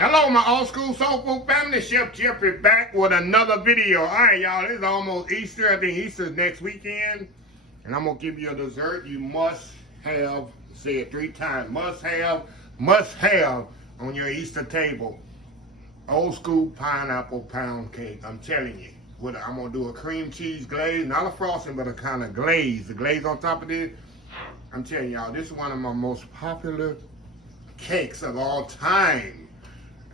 Hello, my old school soul food family. Chef Tsp back with another video. All right, y'all. This is almost Easter. I think Easter's next weekend. And I'm going to give you a dessert you must have. Say it 3 times. Must have on your Easter table. Old school pineapple pound cake. I'm telling you. I'm going to do a cream cheese glaze. Not a frosting, but a kind of glaze. The glaze on top of this. I'm telling y'all, this is one of my most popular cakes of all time.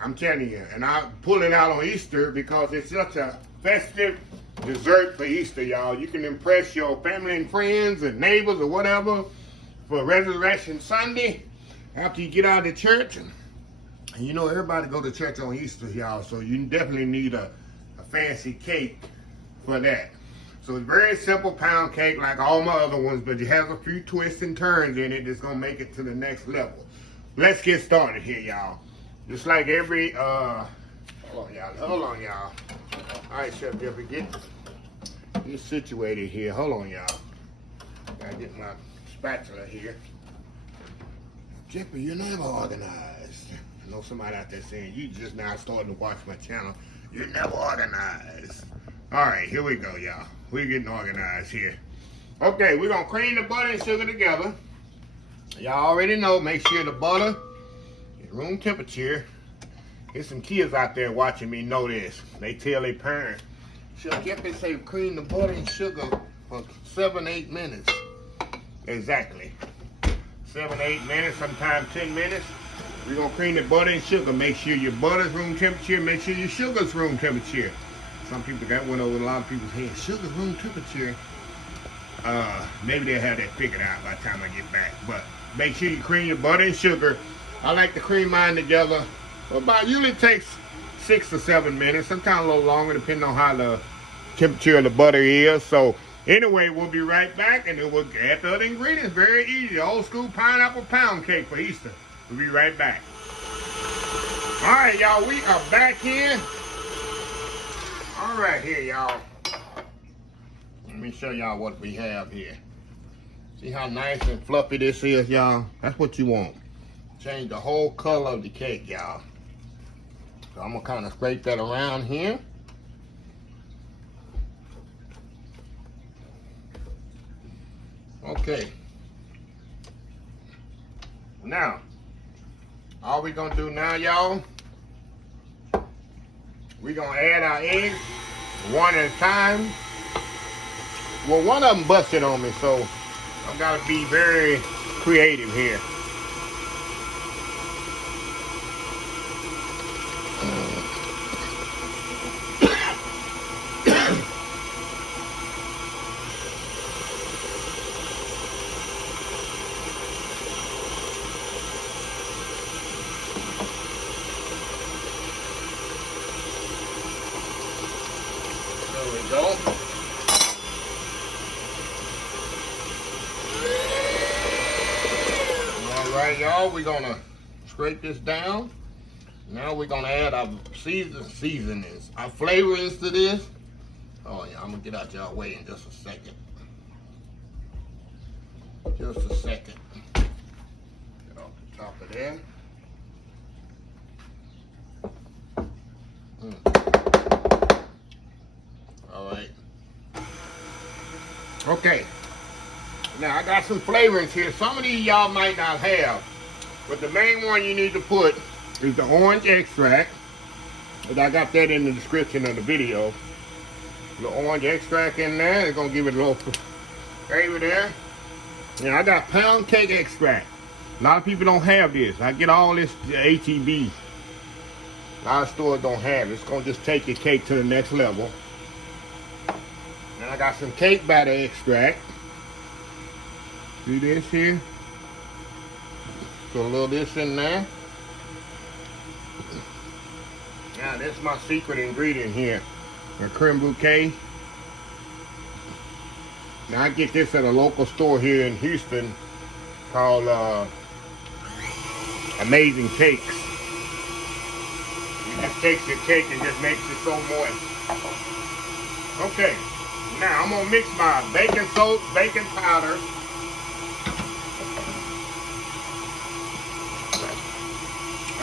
I'm telling you, and I pull it out on Easter because it's such a festive dessert for Easter, y'all. You can impress your family and friends and neighbors or whatever for Resurrection Sunday after you get out of the church. And you know, everybody go to church on Easter, y'all, so you definitely need a fancy cake for that. So it's very simple pound cake like all my other ones, but it has a few twists and turns in it that's going to make it to the next level. Let's get started here, y'all. Just like every, hold on, y'all. All right, Chef, get situated here. Hold on, y'all. Gotta get my spatula here. Jeffrey, you're never organized. I know somebody out there saying, you just now starting to watch my channel. You're never organized. All right, here we go, y'all. We're getting organized here. Okay, we're gonna cream the butter and sugar together. Y'all already know, make sure the butter room temperature. There's some kids out there watching me know this. They tell their parents, Chef Jeffrey say cream the butter and sugar for 7-8 minutes. Exactly. 7-8 minutes, sometimes 10 minutes. We're gonna cream the butter and sugar. Make sure your butter's room temperature, make sure your sugar's room temperature. Some people got one over a lot of people's heads. Sugar's room temperature. Maybe they'll have that figured out by the time I get back. But make sure you cream your butter and sugar. I like to cream mine together. Usually takes 6 or 7 minutes, sometimes a little longer, depending on how the temperature of the butter is. So anyway, we'll be right back, and then we'll add the other ingredients. Very easy. Old school pineapple pound cake for Easter. We'll be right back. All right, y'all, we are back here. All right, here, y'all. Let me show y'all what we have here. See how nice and fluffy this is, y'all? That's what you want. Change the whole color of the cake, y'all. So I'm gonna kind of scrape that around here. Okay. Now, all we're gonna do now, y'all, we're gonna add our eggs one at a time. Well, one of them busted on me, so I gotta be very creative here. There we go. All right, y'all, we're gonna scrape this down. Now we're gonna add our seasonings, our flavorings to this. Oh yeah, I'm gonna get out y'all way in just a second. Just a second. Get off the top of there. All right. Okay. Now I got some flavorings here. Some of these y'all might not have, but the main one you need to put is the orange extract. And I got that in the description of the video. The orange extract in there, it's gonna give it a little flavor there. And I got pound cake extract. A lot of people don't have this. I get all this HEB. A lot of stores don't have it. It's gonna just take your cake to the next level. And I got some cake batter extract. See this here? Put a little of this in there. Now this is my secret ingredient here. A creme bouquet. Now I get this at a local store here in Houston called Amazing Cakes. It just takes your cake and just makes it so moist. Okay, now I'm gonna mix my baking soap, baking powder,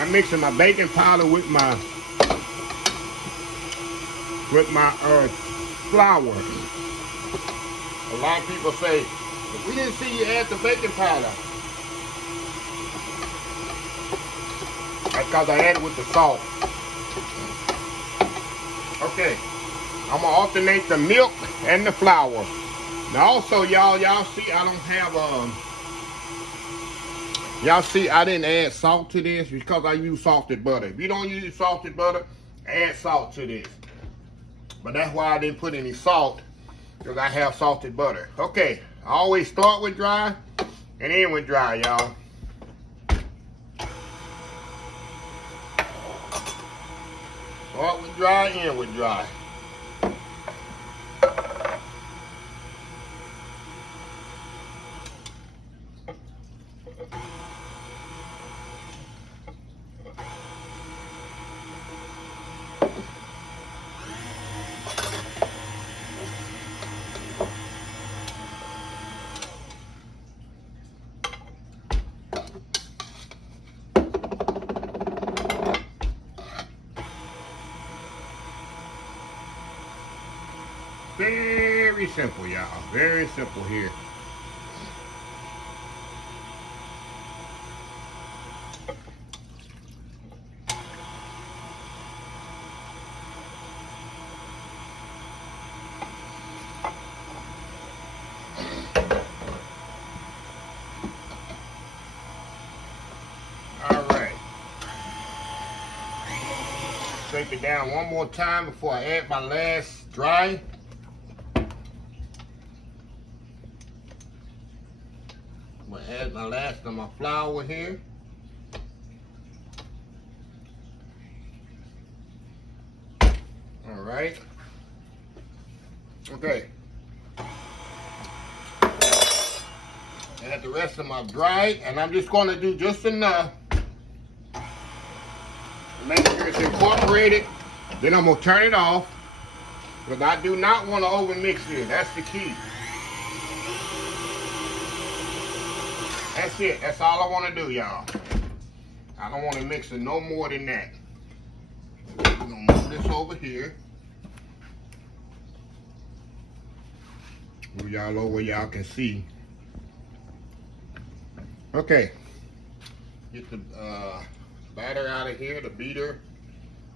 I'm mixing my baking powder with my flour. A lot of people say, we didn't see you add the baking powder. That's because I added with the salt. Okay, I'm gonna alternate the milk and the flour. Now also, y'all see I don't have y'all see I didn't add salt to this because I use salted butter. If you don't use salted butter, add salt to this. But that's why I didn't put any salt, because I have salted butter. Okay, I always start with dry and end with dry, y'all. Start with dry, end with dry. Very simple, y'all. Very simple here. All right. Scrape it down one more time before I add my last dry. I'm gonna add my last of my flour here. All right. Okay. Add the rest of my dry, and I'm just gonna do just enough to make sure it's incorporated. Then I'm gonna turn it off, because I do not want to over mix it. That's the key. That's it. That's all I want to do, y'all. I don't want to mix it no more than that. We're going to move this over here. Move y'all over where y'all can see. Okay. Get the batter out of here, the beater,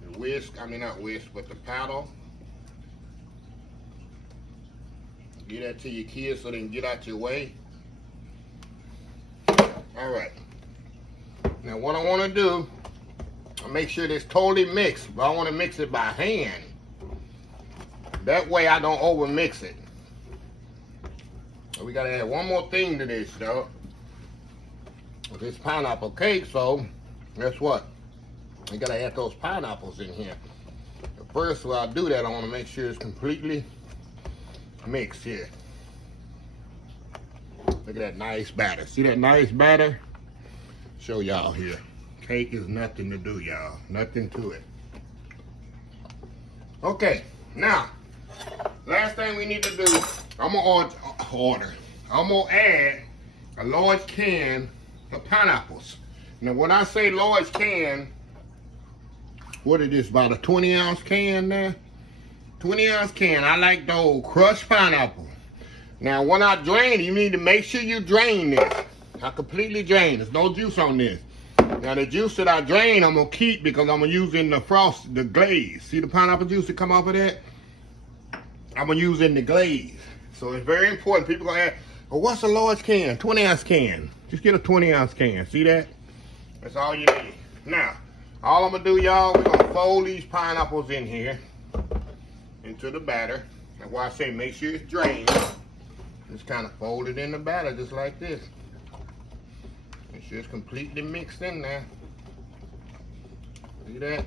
the whisk. I mean, not whisk, but the paddle. Get that to your kids so they can get out your way. All right. Now what I want to do, I make sure it's totally mixed, but I want to mix it by hand. That way I don't over mix it. We gotta add one more thing to this, though. This pineapple cake, so guess what? We gotta add those pineapples in here. But first, while I do that, I want to make sure it's completely mixed here. Look at that nice batter. See that nice batter? Show y'all here. Cake is nothing to do, y'all. Nothing to it. Okay, now, last thing we need to do, I'm gonna order. I'm gonna add a large can of pineapples. Now, when I say large can, what is this, about a 20-ounce can there? 20-ounce can. I like those crushed pineapple. Now, when I drain, you need to make sure you drain this. I completely drain. There's no juice on this. Now, the juice that I drain, I'm going to keep because I'm using the glaze. See the pineapple juice that come off of that? I'm going to use in the glaze. So, it's very important. People going to ask, well, what's a large can? 20-ounce can. Just get a 20-ounce can. See that? That's all you need. Now, all I'm going to do, y'all, we're going to fold these pineapples in here into the batter. That's why I say make sure it's drained. Just kind of fold it in the batter just like this. Make sure it's completely mixed in there. See that?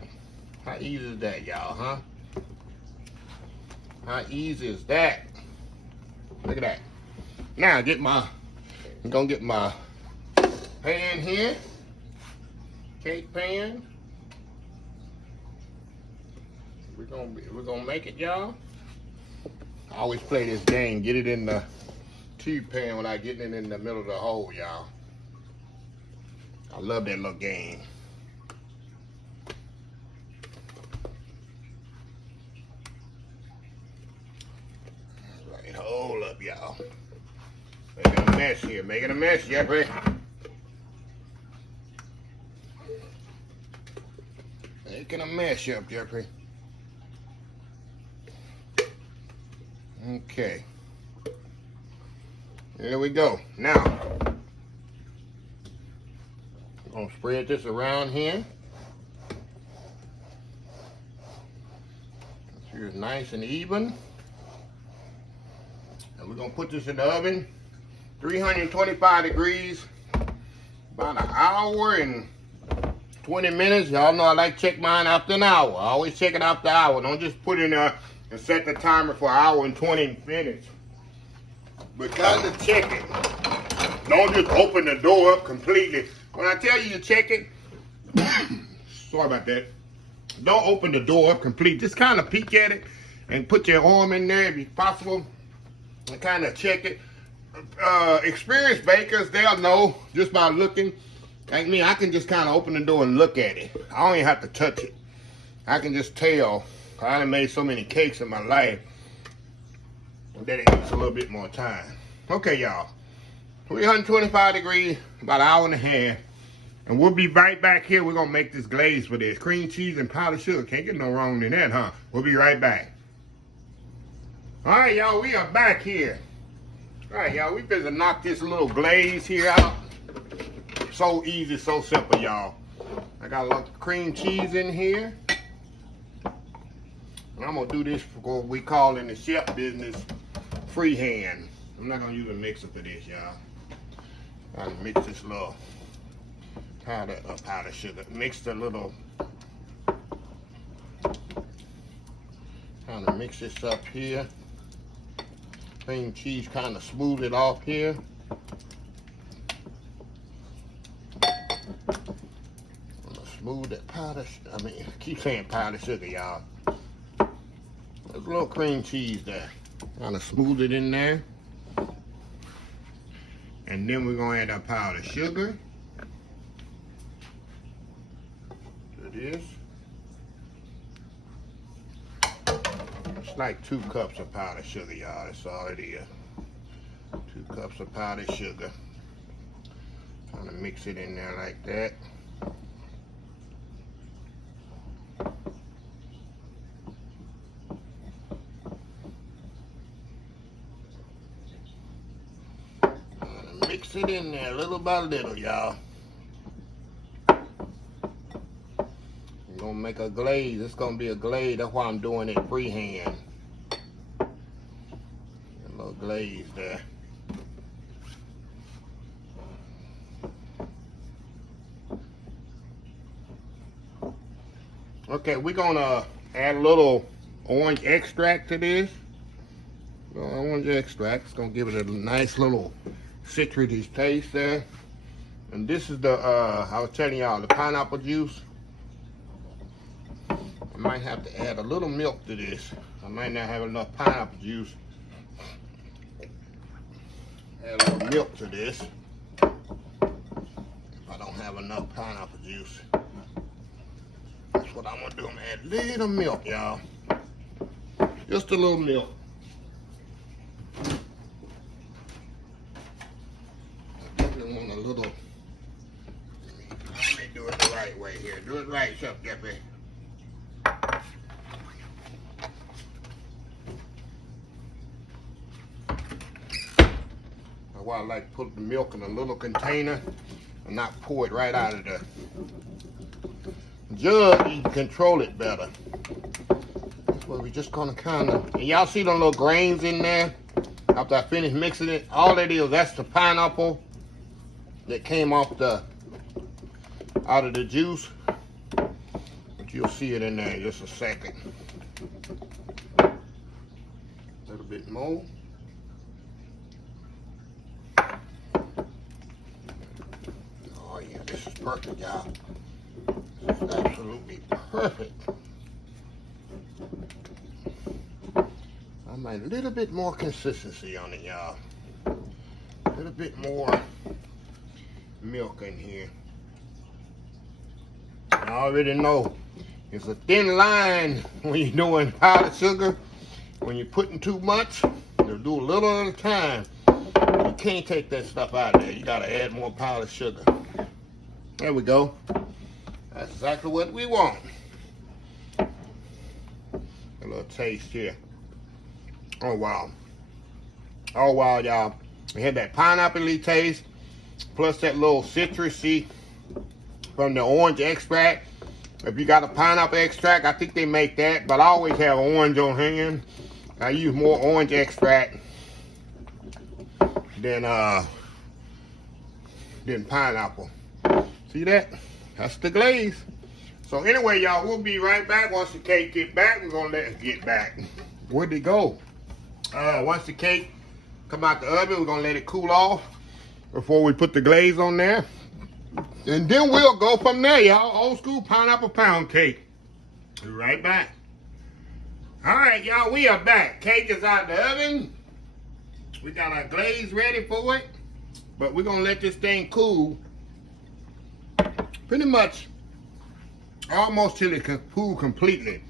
How easy is that, y'all, huh? How easy is that? Look at that. Now I'm gonna get my pan here. Cake pan. We're gonna make it, y'all. I always play this game, get it in the tube pan without getting it in the middle of the hole, y'all. I love that little game. y'all. Making a mess here. Making a mess, Jeffrey. Making a mess up, Jeffrey. Okay. There we go. Now, I'm going to spread this around here. It's nice and even. And we're going to put this in the oven. 325 degrees. About an hour and 20 minutes. Y'all know I like to check mine after an hour. I always check it after an hour. Don't just put it in there and set the timer for an hour and 20 minutes. Because of check it. Don't just open the door up completely. When I tell you to check it, sorry about that. Don't open the door up completely. Just kind of peek at it and put your arm in there if possible and kind of check it. Experienced bakers, they'll know just by looking. Like me, I can just kind of open the door and look at it. I don't even have to touch it. I can just tell. I done made so many cakes in my life that it takes a little bit more time. Okay, y'all. 325 degrees, about an hour and a half. And we'll be right back here. We're going to make this glaze for this. Cream cheese and powdered sugar. Can't get no wrong than that, huh? We'll be right back. All right, y'all. We are back here. All right, y'all. We better knock this little glaze here out. So easy, so simple, y'all. I got a little cream cheese in here. And I'm going to do this for what we call in the chef business freehand. I'm not going to use a mixer for this, y'all. I'll mix this little powder sugar. Mix the little, kind of mix this up here. Cream cheese, kind of smooth it off here. Smooth that powder, I keep saying powdered sugar, y'all. There's a little cream cheese there. Kind of smooth it in there. And then we're going to add our powdered sugar to this. It's like 2 cups of powdered sugar, y'all. That's all it is. 2 cups of powdered sugar. Kind of mix it in there like that. Mix it in there little by little, y'all. I'm gonna make a glaze. It's gonna be a glaze. That's why I'm doing it freehand. A little glaze there. Okay, we're gonna add a little orange extract to this. Orange extract. It's gonna give it a nice little citrusy taste there. And this is the I was telling y'all, the pineapple juice. I might have to add a little milk to this. I might not have enough pineapple juice. Add a little milk to this if I don't have enough pineapple juice. That's what I'm gonna do. I'm gonna add a little milk, y'all. Just a little milk. Let me do it the right way here. Do it right, Chef Jeffrey. That's why I like to put the milk in a little container and not pour it right out of the jug. You can control it better. That's why we're just gonna kind of, and y'all see the little grains in there after I finish mixing it? All that is, that's the pineapple that came off out of the juice, but you'll see it in there in just a second. A little bit more. Oh yeah, this is perfect, y'all. This is absolutely perfect. I made a little bit more consistency on it, y'all. A little bit more milk in here. I already know it's a thin line when you're doing powdered sugar. When you're putting too much, sugar. Do a little at a time. You can't take that stuff out of there. You gotta add more powdered sugar. There we go. That's exactly what we want. A little taste here. Oh wow. Oh wow, y'all. We had that pineapple-y taste, plus that little citrusy from the orange extract. If you got a pineapple extract, I think they make that, but I always have orange on hand. I use more orange extract than pineapple. See that? That's the glaze. So anyway, y'all, we'll be right back. Once the cake get back, we're gonna let it get back. Where'd it go? Once the cake come out the oven, we're gonna let it cool off before we put the glaze on there. And then we'll go from there, y'all. Old school pineapple pound cake. Be right back. All right, y'all, we are back. Cake is out the oven. We got our glaze ready for it. But we're gonna let this thing cool pretty much almost till it can cool completely.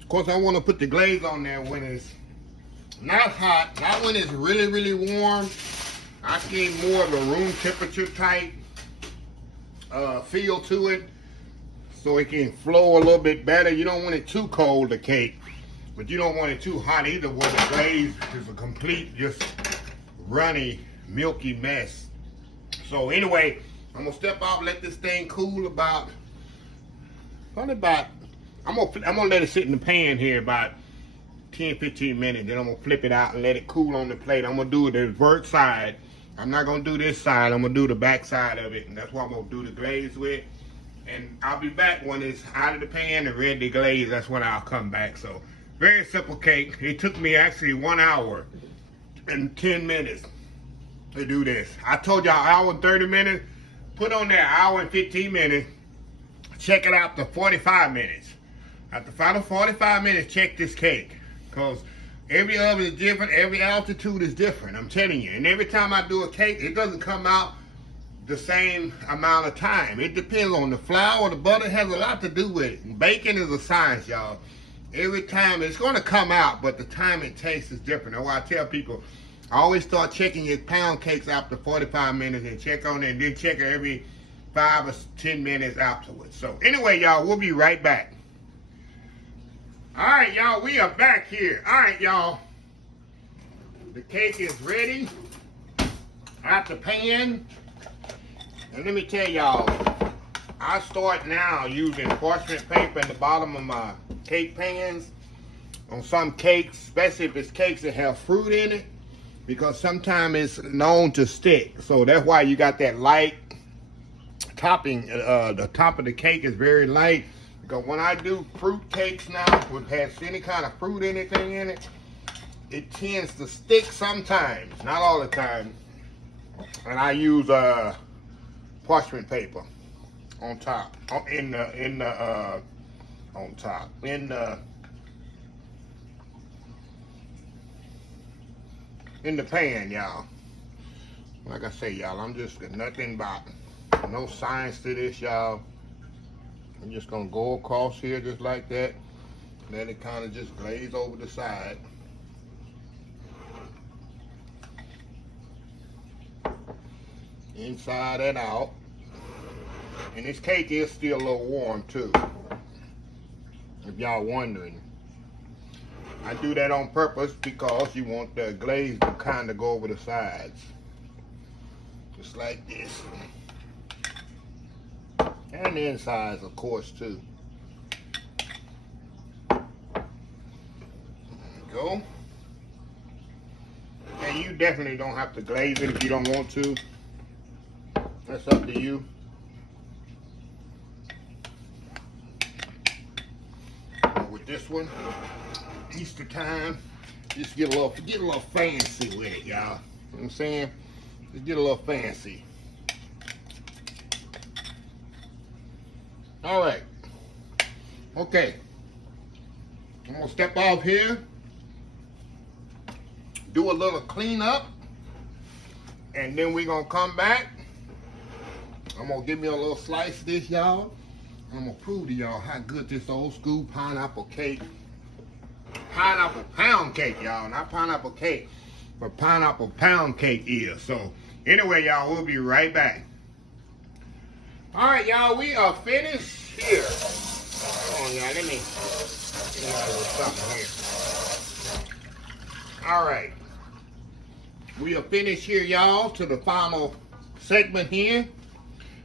Of course, I want to put the glaze on there when it's not hot, not when it's really, really warm. I get more of a room temperature type feel to it, so it can flow a little bit better. You don't want it too cold, the cake, but you don't want it too hot either, where the glaze is a complete, just runny, milky mess. So anyway, I'm gonna step off, let this thing cool I'm gonna let it sit in the pan here about 10-15 minutes. Then I'm gonna flip it out and let it cool on the plate. I'm gonna do the invert side. I'm not gonna do this side. I'm gonna do the back side of it, and that's what I'm gonna do the glaze with. And I'll be back when it's out of the pan and ready to glaze. That's when I'll come back. So very simple cake. It took me actually 1 hour and 10 minutes to do this. I told y'all hour and 30 minutes. Put on there hour and 15 minutes. Check it out to 45 minutes. After final 45 minutes, check this cake. Because every oven is different, every altitude is different, I'm telling you. And every time I do a cake, it doesn't come out the same amount of time. It depends on the flour, the butter has a lot to do with it. Baking is a science, y'all. Every time it's gonna come out, but the time it takes is different. That's why I tell people, I always start checking your pound cakes after 45 minutes and check on it, and then check it every 5 or 10 minutes afterwards. So anyway, y'all, we'll be right back. All right, y'all, we are back here. All right, y'all, the cake is ready out the pan. And let me tell y'all, I start now using parchment paper in the bottom of my cake pans on some cakes, especially if it's cakes that have fruit in it, because sometimes it's known to stick. So that's why you got that light topping. The top of the cake is very light. Because when I do fruit cakes now, which has any kind of fruit anything in it, it tends to stick sometimes, not all the time. And I use parchment paper on top, in the pan, y'all. Like I say, y'all, I'm just nothing but no science to this, y'all. I'm just gonna go across here just like that. Let it kind of just glaze over the side. Inside and out. And this cake is still a little warm too, if y'all wondering. I do that on purpose because you want the glaze to kind of go over the sides. Just like this. And the insides, of course, too. There you go. And you definitely don't have to glaze it if you don't want to. That's up to you. But with this one, Easter time, just get a little fancy with it, y'all. You know what I'm saying? Just get a little fancy. All right. Okay. I'm gonna step off here, do a little cleanup, and then we're gonna come back. I'm gonna give me a little slice of this, y'all. I'm gonna prove to y'all how good this old school pineapple cake, pineapple pound cake, y'all, not pineapple cake. for pineapple pound cake is. So anyway, y'all, we'll be right back. All right, y'all, we are finished here. Hold on, y'all, let me get a little something here. All right, we are finished here, y'all, to the final segment here.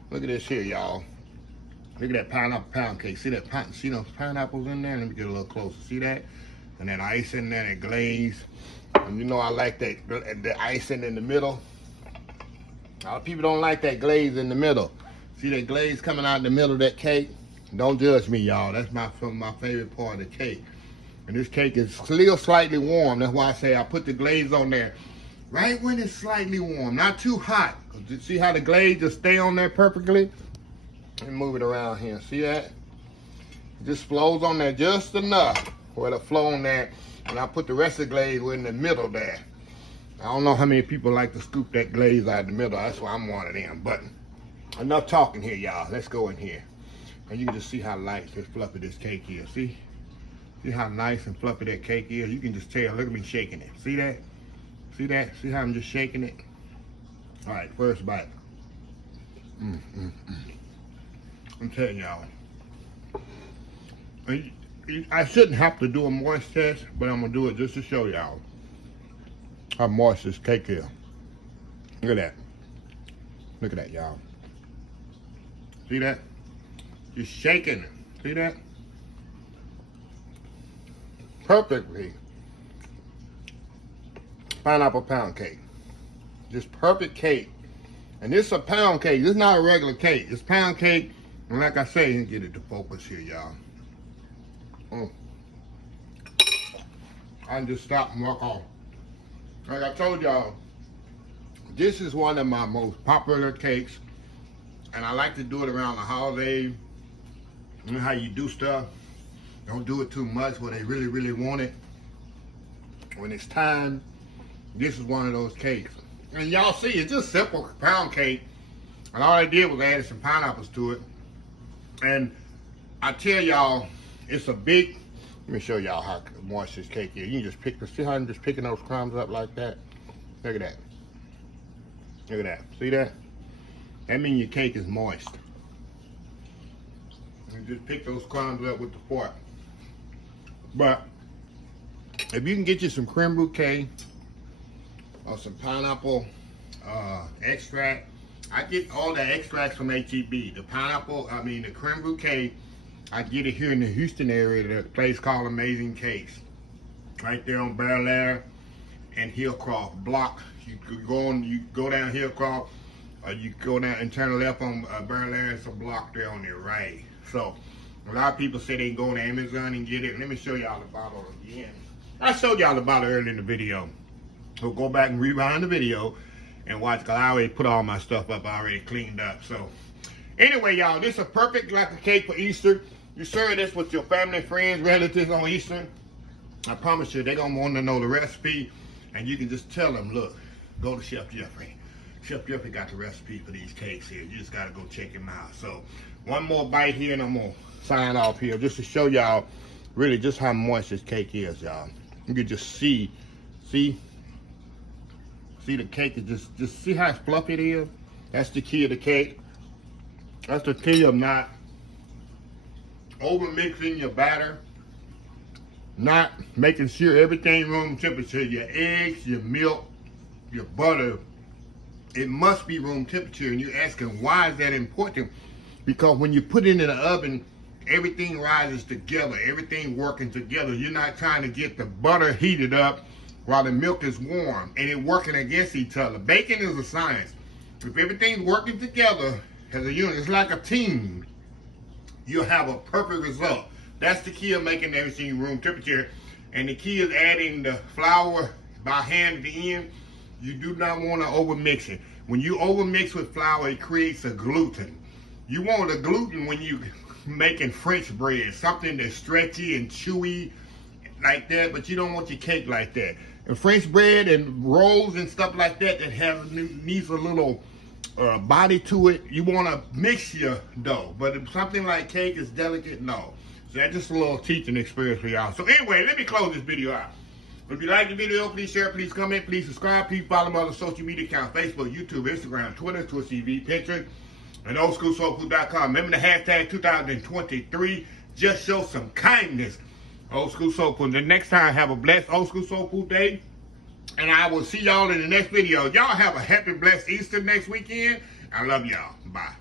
Look at this here, y'all. Look at that pineapple pound cake. See that? See those pineapples in there? Let me get a little closer. See that? And then ice in there, that glaze. And you know I like that the icing in the middle. A lot of people don't like that glaze in the middle. See that glaze coming out in the middle of that cake? Don't judge me, y'all. That's my favorite part of the cake. And this cake is still slightly warm. That's why I say I put the glaze on there right when it's slightly warm, not too hot. See how the glaze just stay on there perfectly? Let me move it around here. See that? It just flows on there just enough where it'll flow on there. And I put the rest of the glaze in the middle there. I don't know how many people like to scoop that glaze out of the middle. That's why I'm one of them. But enough talking here, y'all. Let's go in here. And you can just see how light and fluffy this cake is. See? See how nice and fluffy that cake is? You can just tell. Look at me shaking it. See that? See that? See how I'm just shaking it? All right, first bite. I'm telling y'all. I shouldn't have to do a moist test, but I'm gonna do it just to show y'all how moist this cake is. Look at that. Look at that, y'all. See that? Just shaking it. See that? Perfectly. Pineapple pound cake. Just perfect cake. And this is a pound cake. This is not a regular cake. It's pound cake. And like I say, you get it to focus here, y'all. I can just stop and walk off. Like I told y'all, this is one of my most popular cakes. And I like to do it around the holiday. You know how you do stuff? Don't do it too much where they really, really want it. When it's time, this is one of those cakes. And y'all see, it's just simple pound cake. And all I did was add some pineapples to it. And I tell y'all, it's a big, let me show y'all how moist this cake is. You can just pick, see how I'm just picking those crumbs up like that? Look at that. Look at that. See that? That means your cake is moist. And just pick those crumbs up with the fork. But if you can get you some creme brulee or some pineapple extract, I get all the extracts from Tsp. The pineapple, the creme brulee, I get it here in the Houston area at a place called Amazing Cakes. Right there on Bel Air and Hillcroft block. You go down Hillcroft, or you go down and turn left on Bel Air. It's a block there on the right. So a lot of people say they can go on Amazon and get it. Let me show y'all the bottle again. I showed y'all the bottle earlier in the video. So go back and rewind the video and watch, because I already put all my stuff up. I already cleaned up. So anyway, y'all, this is a perfect like a cake for Easter. You serve this with your family, friends, relatives on Easter. I promise you, they're going to want to know the recipe. And you can just tell them, look, go to Chef Jeffrey. Chef Jeffrey got the recipe for these cakes here. You just got to go check him out. So one more bite here and I'm going to sign off here just to show y'all really just how moist this cake is, y'all. You can just see the cake is just see how fluffy it is. That's the key of the cake. That's the key of not over mixing your batter, not making sure everything room temperature, your eggs, your milk, your butter, it must be room temperature. And you're asking, why is that important? Because when you put it in the oven, everything rises together, everything working together. You're not trying to get the butter heated up while the milk is warm and it working against each other. Baking is a science. If everything's working together as a unit, it's like a team, you'll have a perfect result. That's the key of making everything room temperature. And the key is adding the flour by hand at the end. You do not want to over mix it. When you over mix with flour, it creates a gluten. You want a gluten when you making French bread, something that's stretchy and chewy like that, but you don't want your cake like that. And French bread and rolls and stuff like that needs a little body to it, you want to mix your dough. But if something like cake is delicate, no. So that's just a little teaching experience for y'all. So anyway, let me close this video out. If you like the video, please share, please comment, please subscribe, please follow my other social media accounts, Facebook, YouTube, Instagram, Twitter, Twitch TV, Pinterest, and oldschoolsoulfood.com. Remember the hashtag 2023. Just show some kindness. Old School Soul Food. The next time, have a blessed Old School Soul Food Day. And I will see y'all in the next video. Y'all have a happy, blessed Easter next weekend. I love y'all. Bye.